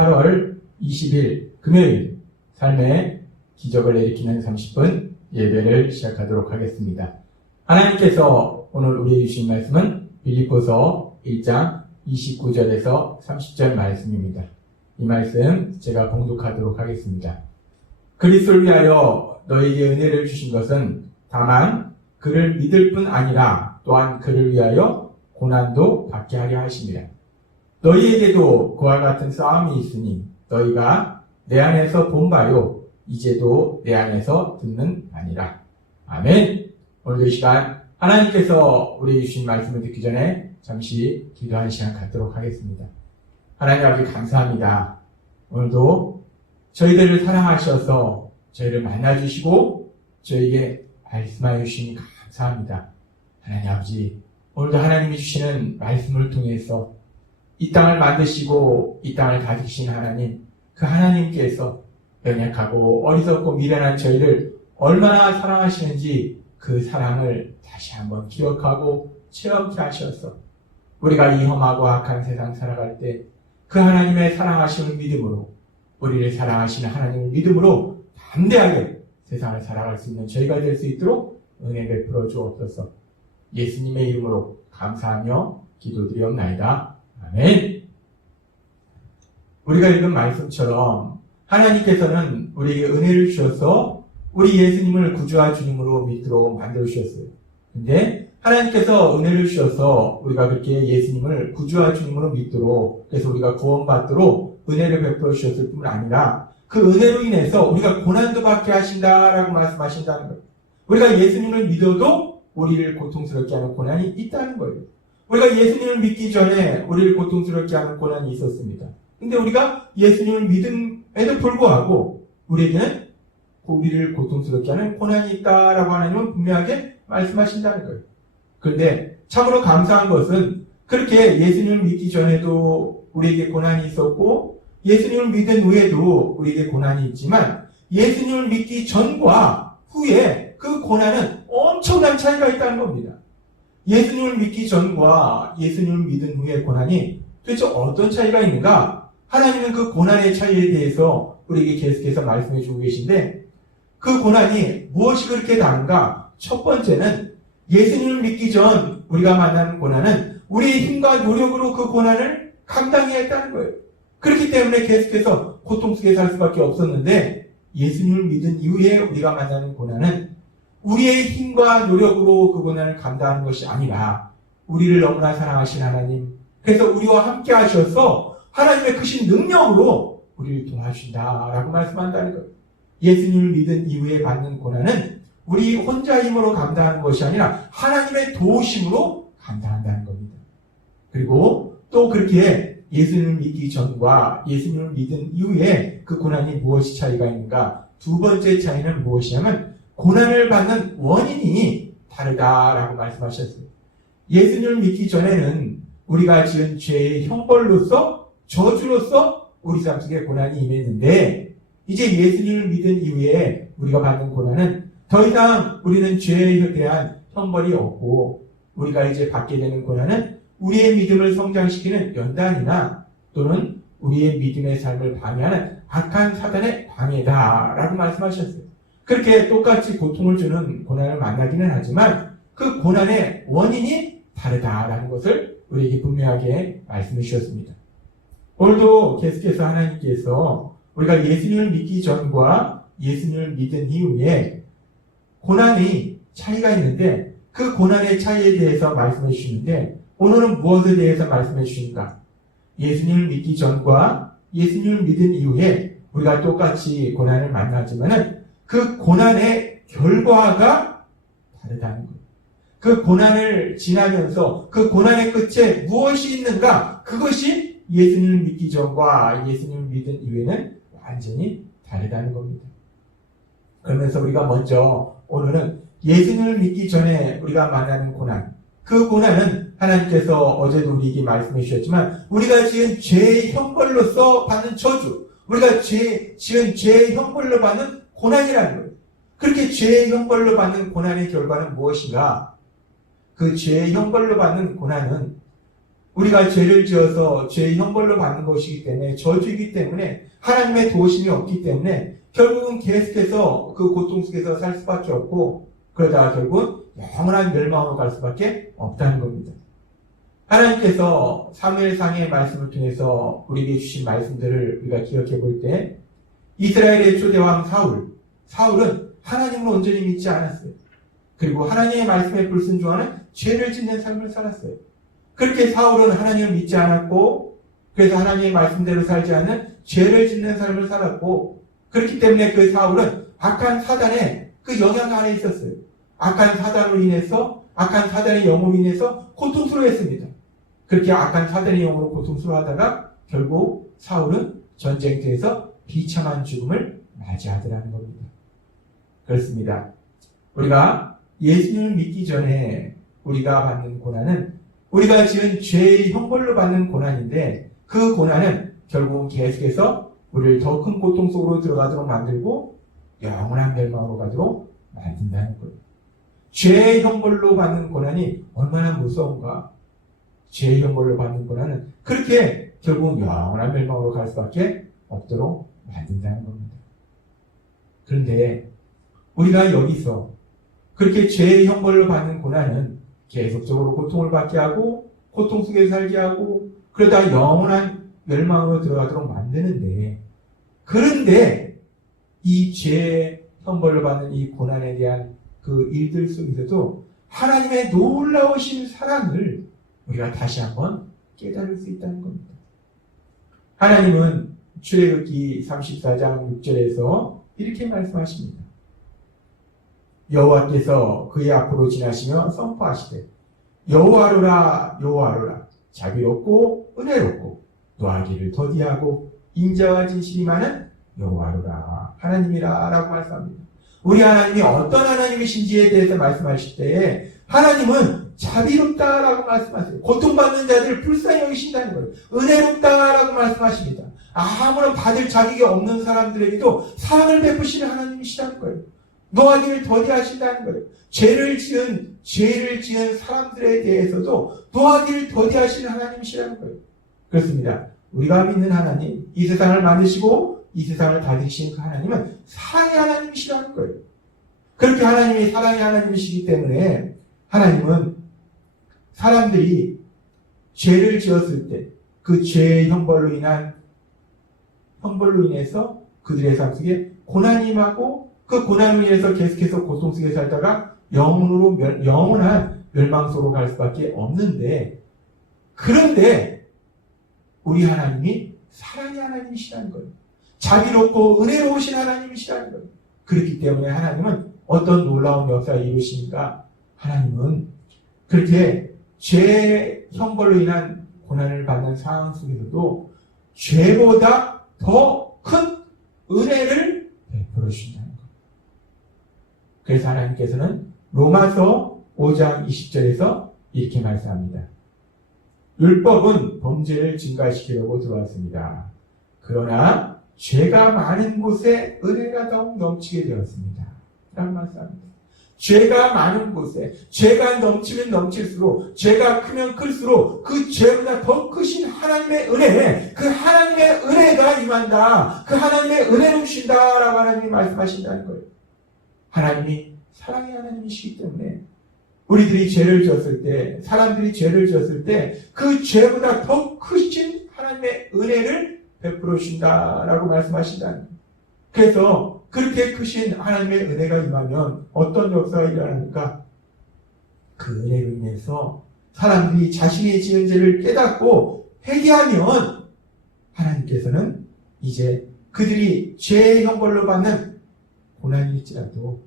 8월 20일 금요일 삶의 기적을 일으키는 30분 예배를 시작하도록 하겠습니다. 하나님께서 오늘 우리에게 주신 말씀은 빌립보서 1장 29절에서 30절 말씀입니다. 이 말씀 제가 봉독하도록 하겠습니다. 그리스도를 위하여 너에게 은혜를 주신 것은 다만 그를 믿을 뿐 아니라 또한 그를 위하여 고난도 받게 하려 하심이라. 너희에게도 그와 같은 싸움이 있으니 너희가 내 안에서 본 바요 이제도 내 안에서 듣는 아니라. 아멘. 오늘도 이 시간 하나님께서 우리 주신 말씀을 듣기 전에 잠시 기도하는 시간 갖도록 하겠습니다. 하나님 아버지 감사합니다. 오늘도 저희들을 사랑하셔서 저희를 만나주시고 저에게 말씀하여 주시니 감사합니다. 하나님 아버지 오늘도 하나님이 주시는 말씀을 통해서 이 땅을 만드시고 이 땅을 가지신 하나님 그 하나님께서 연약하고 어리석고 미련한 저희를 얼마나 사랑하시는지 그 사랑을 다시 한번 기억하고 체험케 하셔서 우리가 이 험하고 악한 세상 살아갈 때 그 하나님의 사랑하심을 믿음으로 우리를 사랑하시는 하나님을 믿음으로 담대하게 세상을 살아갈 수 있는 저희가 될 수 있도록 은혜 베풀어 주옵소서 예수님의 이름으로 감사하며 기도드리옵나이다. 아멘. 우리가 읽은 말씀처럼 하나님께서는 우리에게 은혜를 주셔서 우리 예수님을 구주와 주님으로 믿도록 만들어 주셨어요. 근데 하나님께서 은혜를 주셔서 우리가 그렇게 예수님을 구주와 주님으로 믿도록 그래서 우리가 구원받도록 은혜를 베풀어 주셨을 뿐 아니라 그 은혜로 인해서 우리가 고난도 받게 하신다라고 말씀하신다는 거예요. 우리가 예수님을 믿어도 우리를 고통스럽게 하는 고난이 있다는 거예요. 우리가 예수님을 믿기 전에 우리를 고통스럽게 하는 고난이 있었습니다. 근데 우리가 예수님을 믿음에도 불구하고 우리에게는 우리를 고통스럽게 하는 고난이 있다라고 하나님은 분명하게 말씀하신다는 거예요. 그런데 참으로 감사한 것은 그렇게 예수님을 믿기 전에도 우리에게 고난이 있었고 예수님을 믿은 후에도 우리에게 고난이 있지만 예수님을 믿기 전과 후에 그 고난은 엄청난 차이가 있다는 겁니다. 예수님을 믿기 전과 예수님을 믿은 후의 고난이 도대체 어떤 차이가 있는가? 하나님은 그 고난의 차이에 대해서 우리에게 계속해서 말씀해 주고 계신데 그 고난이 무엇이 그렇게 다른가? 첫 번째는 예수님을 믿기 전 우리가 만나는 고난은 우리의 힘과 노력으로 그 고난을 감당해야 했다는 거예요. 그렇기 때문에 계속해서 고통 속에 살 수밖에 없었는데 예수님을 믿은 이후에 우리가 만나는 고난은 우리의 힘과 노력으로 그 고난을 감당하는 것이 아니라 우리를 너무나 사랑하신 하나님 그래서 우리와 함께 하셔서 하나님의 크신 능력으로 우리를 도와주신다라고 말씀한다는 거예요. 예수님을 믿은 이후에 받는 고난은 우리 혼자 힘으로 감당하는 것이 아니라 하나님의 도우심으로 감당한다는 겁니다. 그리고 또 그렇게 예수님을 믿기 전과 예수님을 믿은 이후에 그 고난이 무엇이 차이가 있는가? 두 번째 차이는 무엇이냐면 고난을 받는 원인이 다르다라고 말씀하셨어요. 예수님을 믿기 전에는 우리가 지은 죄의 형벌로서 저주로서 우리 삶 속에 고난이 임했는데 이제 예수님을 믿은 이후에 우리가 받는 고난은 더 이상 우리는 죄에 대한 형벌이 없고 우리가 이제 받게 되는 고난은 우리의 믿음을 성장시키는 연단이나 또는 우리의 믿음의 삶을 방해하는 악한 사단의 방해다라고 말씀하셨어요. 그렇게 똑같이 고통을 주는 고난을 만나기는 하지만 그 고난의 원인이 다르다라는 것을 우리에게 분명하게 말씀해 주셨습니다. 오늘도 계속해서 하나님께서 우리가 예수님을 믿기 전과 예수님을 믿은 이후에 고난이 차이가 있는데 그 고난의 차이에 대해서 말씀해 주시는데 오늘은 무엇에 대해서 말씀해 주십니까? 예수님을 믿기 전과 예수님을 믿은 이후에 우리가 똑같이 고난을 만나지만은 그 고난의 결과가 다르다는 거예요. 그 고난을 지나면서 그 고난의 끝에 무엇이 있는가? 그것이 예수님을 믿기 전과 예수님을 믿은 이후에는 완전히 다르다는 겁니다. 그러면서 우리가 먼저 오늘은 예수님을 믿기 전에 우리가 만나는 고난, 그 고난은 하나님께서 어제도 우리에게 말씀해 주셨지만 우리가 지은 죄의 형벌로서 받는 저주, 우리가 죄, 지은 죄의 형벌로 받는 고난이라는 거예요. 그렇게 죄의 형벌로 받는 고난의 결과는 무엇인가? 그 죄의 형벌로 받는 고난은 우리가 죄를 지어서 죄의 형벌로 받는 것이기 때문에 저주이기 때문에 하나님의 도우심이 없기 때문에 결국은 계속해서 그 고통 속에서 살 수밖에 없고 그러다가 결국은 영원한 멸망으로 갈 수밖에 없다는 겁니다. 하나님께서 사무엘상의 말씀을 통해서 우리에게 주신 말씀들을 우리가 기억해 볼 때 이스라엘의 초대왕 사울, 사울은 하나님을 온전히 믿지 않았어요. 그리고 하나님의 말씀에 불순종하는 죄를 짓는 삶을 살았어요. 그렇게 사울은 하나님을 믿지 않았고 그래서 하나님의 말씀대로 살지 않는 죄를 짓는 삶을 살았고 그렇기 때문에 그 사울은 악한 사단의 그 영향 아래 있었어요. 악한 사단으로 인해서 악한 사단의 영으로 인해서 고통스러워했습니다. 그렇게 악한 사단의 영으로 고통스러워하다가 결국 사울은 전쟁터에서 비참한 죽음을 맞이하더라는 겁니다. 그렇습니다. 우리가 예수님을 믿기 전에 우리가 받는 고난은 우리가 지은 죄의 형벌로 받는 고난인데 그 고난은 결국은 계속해서 우리를 더 큰 고통 속으로 들어가도록 만들고 영원한 멸망으로 가도록 만든다는 거예요. 죄의 형벌로 받는 고난이 얼마나 무서운가. 죄의 형벌로 받는 고난은 그렇게 결국 영원한 멸망으로 갈 수밖에 없도록 만든다는 겁니다. 그런데 우리가 여기서 그렇게 죄의 형벌로 받는 고난은 계속적으로 고통을 받게 하고 고통 속에 살게 하고 그러다 영원한 멸망으로 들어가도록 만드는데 그런데 이 죄의 형벌로 받는 이 고난에 대한 그 일들 속에서도 하나님의 놀라우신 사랑을 우리가 다시 한번 깨달을 수 있다는 겁니다. 하나님은 출애굽기 34장 6절에서 이렇게 말씀하십니다. 여호와께서 그의 앞으로 지나시며 선포하시되 여호와로라 여호와로라 자비롭고 은혜롭고 노하기를 더디하고 인자와 진실이 많은 여호와로라 하나님이라 라고 말씀합니다. 우리 하나님이 어떤 하나님이신지에 대해서 말씀하실 때에 하나님은 자비롭다라고 말씀하세요. 고통받는 자들을 불쌍히 여기신다는 거예요. 은혜롭다라고 말씀하십니다. 아무런 받을 자격이 없는 사람들에게도 사랑을 베푸시는 하나님이시라는 거예요. 노하기를 더디 하신다는 거예요. 죄를 지은 죄를 지은 사람들에 대해서도 노하기를 더디 하시는 하나님이시라는 거예요. 그렇습니다. 우리가 믿는 하나님, 이 세상을 만드시고 이 세상을 다스리신 그 하나님은 사랑의 하나님이시라는 거예요. 그렇게 하나님이 사랑의 하나님이시기 때문에 하나님은 사람들이 죄를 지었을 때 그 죄의 형벌로 인한 형벌로 인해서 그들의 삶 속에 고난이 임하고 그 고난으로 인해서 계속해서 고통 속에 살다가 영으로 멸, 영원한 멸망소로 갈 수밖에 없는데 그런데 우리 하나님이 사랑의 하나님이시라는 거예요. 자비롭고 은혜로우신 하나님이시라는 거예요. 그렇기 때문에 하나님은 어떤 놀라운 역사를 이루십니까? 하나님은 그렇게 죄 형벌로 인한 고난을 받는 상황 속에서도 죄보다 더 큰 은혜를 베풀어 거예요. 그래서 하나님께서는 로마서 5장 20절에서 이렇게 말씀합니다. 율법은 범죄를 증가시키려고 들어왔습니다. 그러나 죄가 많은 곳에 은혜가 더욱 넘치게 되었습니다. 라는 말씀합니다. 죄가 많은 곳에 죄가 넘치면 넘칠수록 죄가 크면 클수록 그 죄보다 더 크신 하나님의 은혜 그 하나님의 은혜가 임한다 그 하나님의 은혜로 주신다라고 하나님이 말씀하신다는 거예요 하나님이 사랑의 하나님이시기 때문에 우리들이 죄를 지었을 때 사람들이 죄를 지었을 때 그 죄보다 더 크신 하나님의 은혜를 베풀어 주신다라고 말씀하신다는 거예요 그래서 그렇게 크신 하나님의 은혜가 임하면 어떤 역사가 일어납니까? 그 은혜로 인해서 사람들이 자신의 지은 죄를 깨닫고 회개하면 하나님께서는 이제 그들이 죄의 형벌로 받는 고난일지라도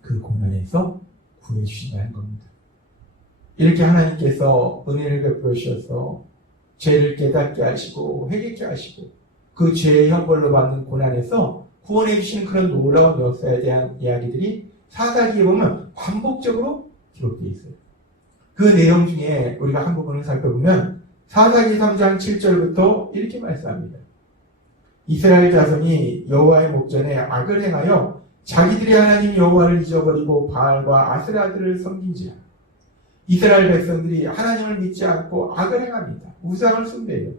그 고난에서 구해주신다는 겁니다. 이렇게 하나님께서 은혜를 베풀어 주셔서 죄를 깨닫게 하시고 회개케 하시고 그 죄의 형벌로 받는 고난에서 구원해 주시는 그런 놀라운 역사에 대한 이야기들이 사사기에 보면 반복적으로 기록되어 있어요. 그 내용 중에 우리가 한 부분을 살펴보면 사사기 3장 7절부터 이렇게 말씀합니다. 이스라엘 자손이 여호와의 목전에 악을 행하여 자기들의 하나님 여호와를 잊어버리고 바알과 아스라들을 섬긴지라 이스라엘 백성들이 하나님을 믿지 않고 악을 행합니다. 우상을 숭배해요.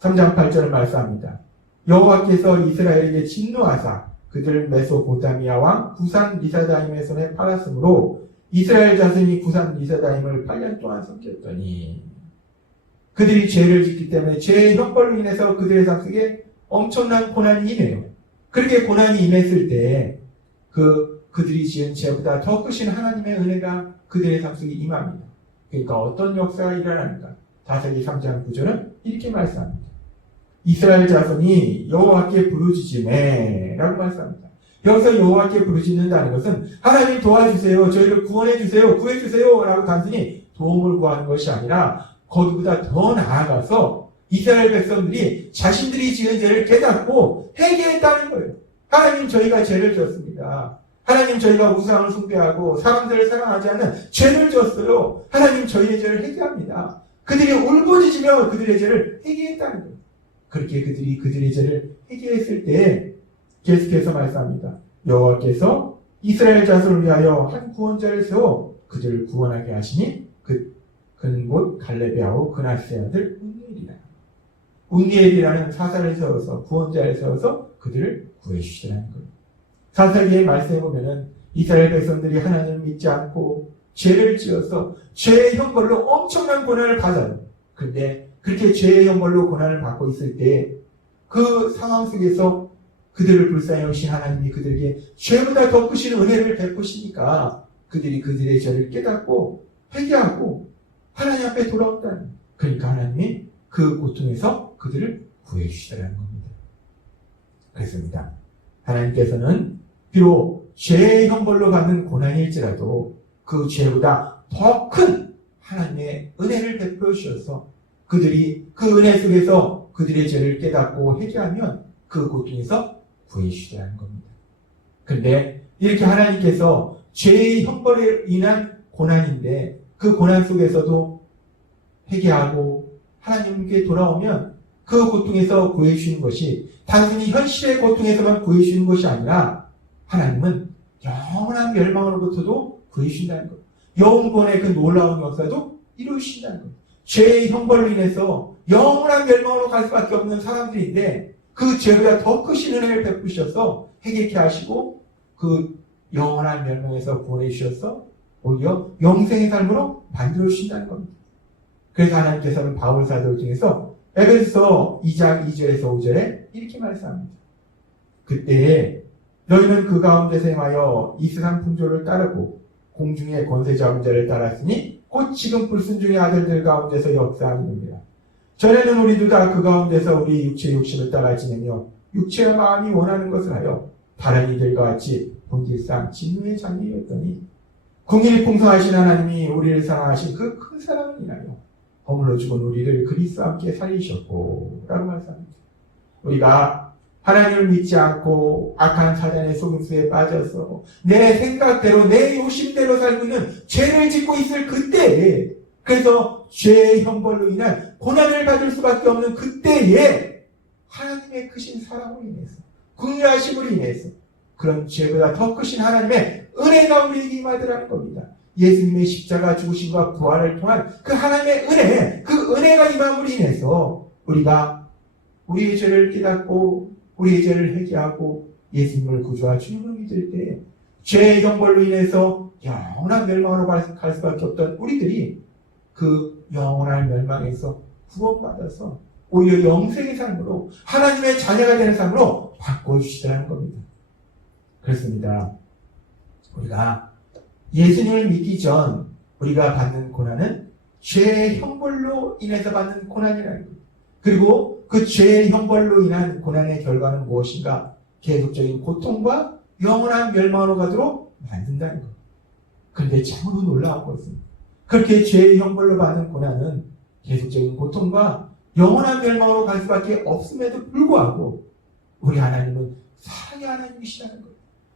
3장 8절을 말씀합니다. 여호와께서 이스라엘에게 진노하사 그들 메소포타미아 왕 부산 리사다임의 손에 팔았으므로 이스라엘 자손이 부산 리사다임을 8년 동안 섬겼더니 그들이 죄를 짓기 때문에 죄의 형벌로 인해서 그들의 상속에 엄청난 고난이 임해요. 그렇게 고난이 임했을 때 그 그들이 지은 죄보다 더 크신 하나님의 은혜가 그들의 상속에 임합니다. 그러니까 어떤 역사가 일어나는가? 다세기 3장 9절은 이렇게 말씀합니다. 이스라엘 자손이 여호와께 부르짖음에라고 말씀합니다. 여기서 여호와께 부르짖는다는 것은 하나님 도와주세요, 저희를 구원해 주세요, 구해 주세요라고 단순히 도움을 구하는 것이 아니라 거기보다 더 나아가서 이스라엘 백성들이 자신들이 지은 죄를 깨닫고 회개했다는 거예요. 하나님 저희가 죄를 졌습니다. 하나님 저희가 우상을 숭배하고 사람들을 사랑하지 않는 죄를 졌어요. 하나님 저희의 죄를 회개합니다. 그들이 울부짖으며 그들의 죄를 회개했다는 거예요. 그렇게 그들이 그들의 죄를 회개했을 때 계속해서 말씀합니다. 여호와께서 이스라엘 자손을 위하여 한 구원자를 세워 그들을 구원하게 하시니 그 그는 곧 갈레비아오 그나스의 아들 운니엘이라는 사사를 세워서 구원자를 세워서 그들을 구해주시라는 거예요. 사사기에 말씀해 보면은 이스라엘 백성들이 하나님을 믿지 않고 죄를 지어서 죄의 형벌로 엄청난 고난을 받아요. 근데 그렇게 죄의 형벌로 고난을 받고 있을 때 그 상황 속에서 그들을 불쌍히 여기신 하나님이 그들에게 죄보다 더 크신 은혜를 베푸시니까 그들이 그들의 죄를 깨닫고 회개하고 하나님 앞에 돌아온다는 그러니까 하나님이 그 고통에서 그들을 구해주시더라는 겁니다. 그렇습니다. 하나님께서는 비록 죄의 형벌로 받는 고난일지라도 그 죄보다 더 큰 하나님의 은혜를 베풀어 주셔서 그들이 그 은혜 속에서 그들의 죄를 깨닫고 회개하면 그 고통에서 구해주시라는 겁니다. 근데 이렇게 하나님께서 죄의 형벌에 인한 고난인데 그 고난 속에서도 회개하고 하나님께 돌아오면 그 고통에서 구해주시는 것이 단순히 현실의 고통에서만 구해주시는 것이 아니라 하나님은 영원한 멸망으로부터도 구해주신다는 것. 영원권의 그 놀라운 역사도 이루신다는 것. 죄의 형벌로 인해서 영원한 멸망으로 갈 수밖에 없는 사람들인데 그 죄보다 더 크신 은혜를 베푸셔서 해결케 하시고 그 영원한 멸망에서 구원해 주셔서 오히려 영생의 삶으로 만들어 주신다는 겁니다. 그래서 하나님께서는 바울 사도 중에서 에베소 2장 2절에서 5절에 이렇게 말씀합니다. 그때에 너희는 그 가운데서 행하여 이 세상 풍조를 따르고 공중의 권세 잡은 자를 따랐으니 곧 지금 불순종의 아들들 가운데서 역사하느니라. 전에는 우리도 다 그 가운데서 우리 육체의 욕심을 따라 지내며 육체와 마음이 원하는 것을 하여 다른 이들과 같이 본질상 진노의 자녀였더니 궁일이 풍성하신 하나님이 우리를 사랑하신 그 큰 사랑을 인하여 허물러 죽은 우리를 그리스도와 함께 살리셨고 라고 말씀합니다. 우리가 하나님을 믿지 않고 악한 사단의 속임수에 빠져서 내 생각대로 내 욕심대로 살고 있는 죄를 짓고 있을 그때에 그래서 죄의 형벌로 인한 고난을 받을 수밖에 없는 그때에 하나님의 크신 사랑으로 인해서 궁휼하심으로 인해서 그런 죄보다 더 크신 하나님의 은혜가 우리에게 임하더라는 겁니다. 예수님의 십자가 죽으심과 부활을 통한 그 하나님의 은혜, 그 은혜가 임함으로 인해서 우리가 우리의 죄를 깨닫고 우리의 죄를 회개하고 예수님을 구주와 주님을 믿을 때 죄의 형벌로 인해서 영원한 멸망으로 갈 수밖에 없던 우리들이 그 영원한 멸망에서 구원받아서 오히려 영생의 삶으로 하나님의 자녀가 되는 삶으로 바꿔주시더라는 겁니다. 그렇습니다. 우리가 예수님을 믿기 전 우리가 받는 고난은 죄의 형벌로 인해서 받는 고난이라는 것. 그리고 그 죄의 형벌로 인한 고난의 결과는 무엇인가? 계속적인 고통과 영원한 멸망으로 가도록 만든다는 것. 그런데 참으로 놀라운 것은 그렇게 죄의 형벌로 받는 고난은 계속적인 고통과 영원한 멸망으로 갈 수밖에 없음에도 불구하고 우리 하나님은 사랑의 하나님이시라는 거예요.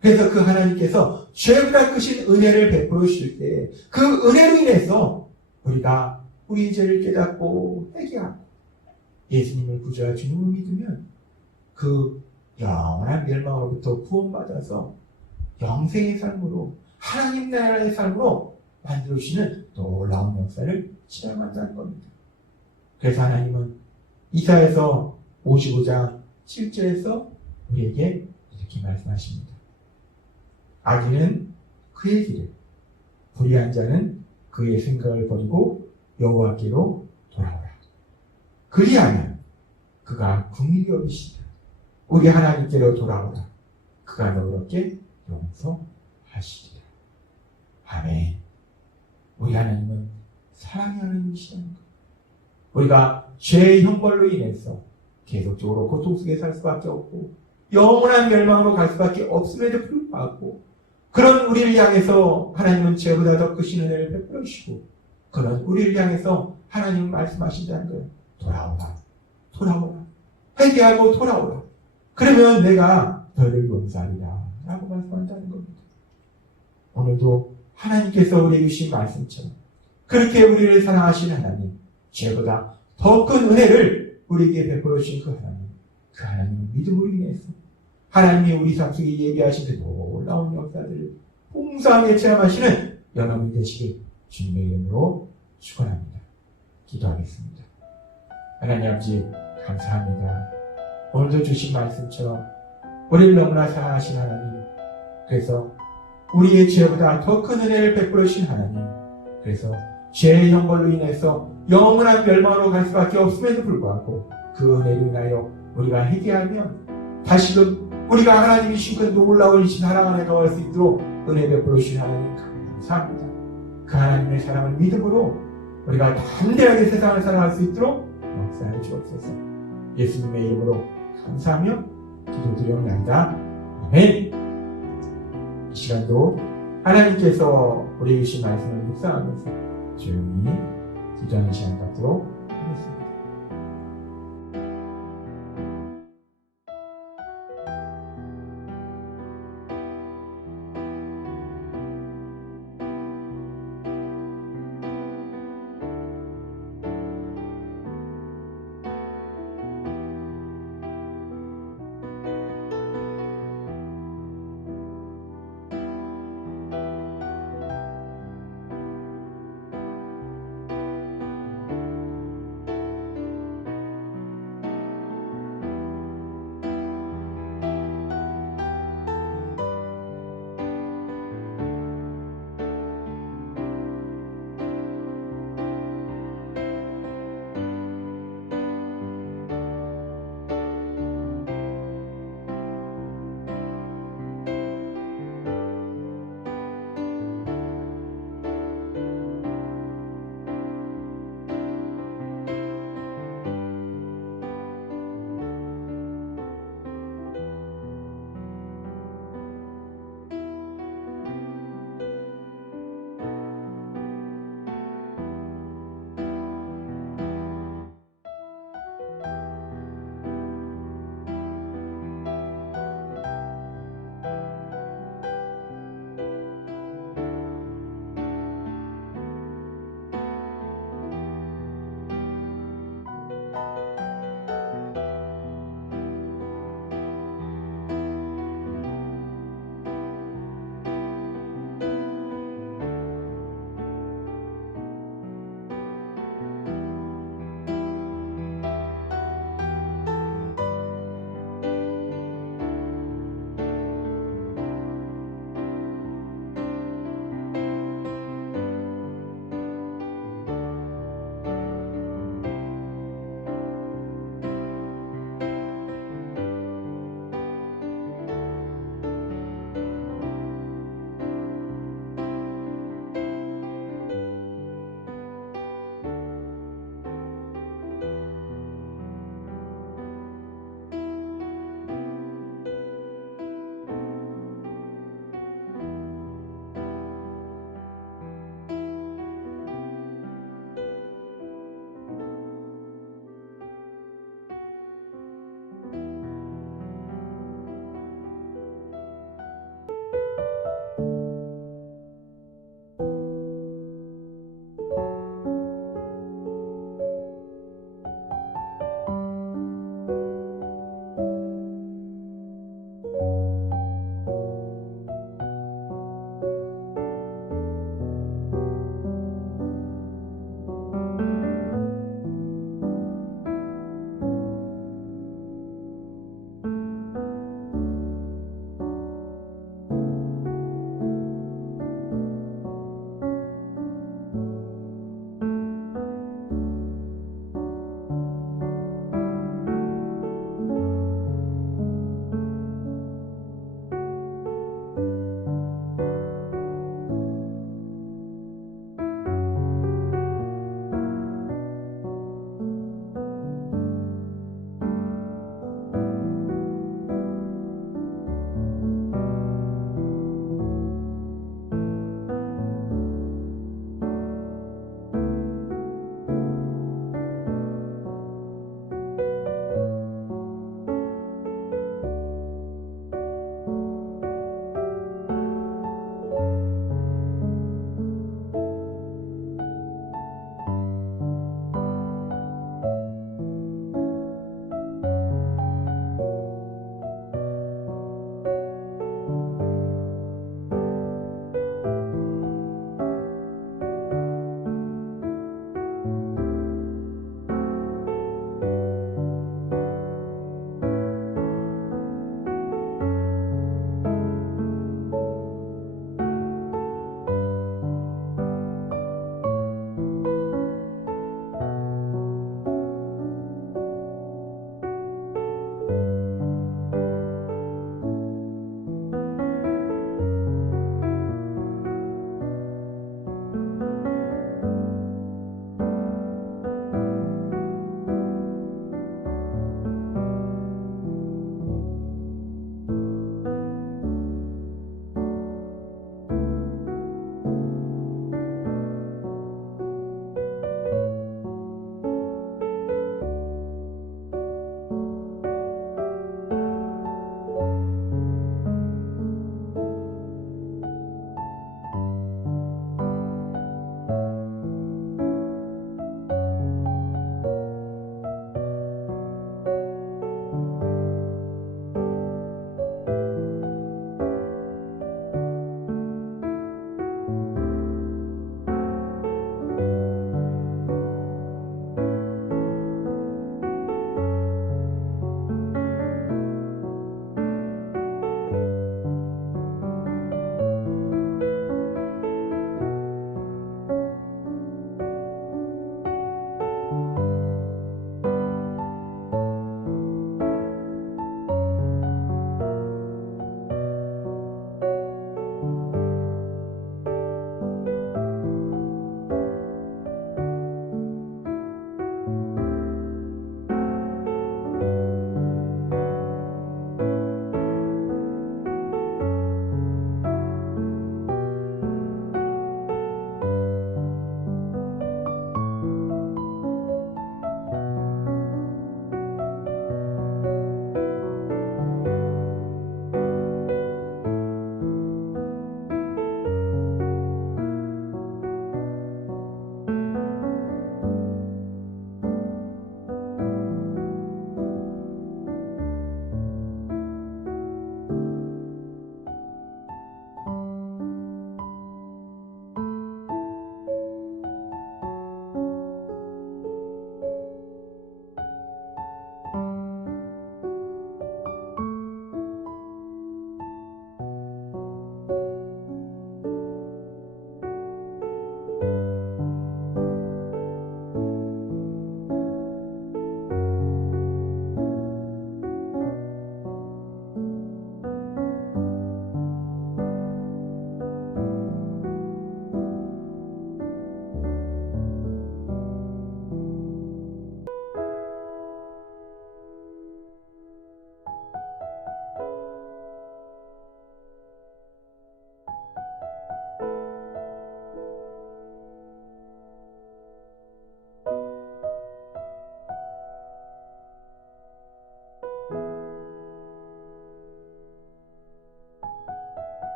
그래서 그 하나님께서 죄보다 크신 은혜를 베풀어 주실 때 그 은혜로 인해서 우리가 우리 죄를 깨닫고 회개하고 예수님을 구주와 주님을 믿으면 그 영원한 멸망으로부터 구원받아서 영생의 삶으로 하나님 나라의 삶으로 만들어주시는 놀라운 역사를 체험한다는 겁니다. 그래서 하나님은 이사에서 55장 7절에서 우리에게 이렇게 말씀하십니다. 악인은 그의 길을, 불의한 자는 그의 생각을 버리고 여호와께로 돌아오라. 그리하면 그가 국민이 여기시다. 우리 하나님께로 돌아오라. 그가 너그럽게 용서하시리라. 아멘. 우리 하나님은 하나님이시다는 것. 우리가 죄의 형벌로 인해서 계속적으로 고통 속에 살 수밖에 없고 영원한 멸망으로 갈 수밖에 없음에도 불구하고 그런 우리를 향해서 하나님은 죄보다 더 크신 은혜를 베풀어 주시고 그런 우리를 향해서 하나님은 말씀하신다는 거예요. 돌아오라. 돌아오라. 회개하고 돌아오라. 그러면 내가 너를 용서하리라. 라고 말씀한다는 겁니다. 오늘도 하나님께서 우리에게 주신 말씀처럼 그렇게 우리를 사랑하신 하나님, 죄보다 더 큰 은혜를 우리에게 베풀어 주신 그 하나님, 그 하나님을 믿음으로 인해서 하나님이 우리 삶 속에 예비하신 그 놀라운 역사들을 풍성하게 체험하시는 여러분이 되시길 주님의 이름으로 축원합니다. 기도하겠습니다. 하나님 아버지 감사합니다. 오늘도 주신 말씀처럼 우리를 너무나 사랑하신 하나님 그래서 우리의 죄보다 더 큰 은혜를 베풀어 주신 하나님 그래서 죄의 형벌로 인해서 영원한 멸망으로 갈 수밖에 없음에도 불구하고 그 은혜로 인하여 우리가 회개하면 다시금 우리가 하나님이 그 놀라운 이 사랑 안에 들어갈 수 있도록 은혜 베풀어 주신 하나님 감사합니다. 그 하나님의 사랑을 믿음으로 우리가 담대하게 세상을 살아갈 수 있도록 역사해 주옵소서. 예수님의 이름으로 감사하며 기도드리옵나이다. 아멘. 이 시간도 하나님께서 우리에게 주신 말씀을 묵상하면서 조용히 기도하는 시간 갖도록 하겠습니다.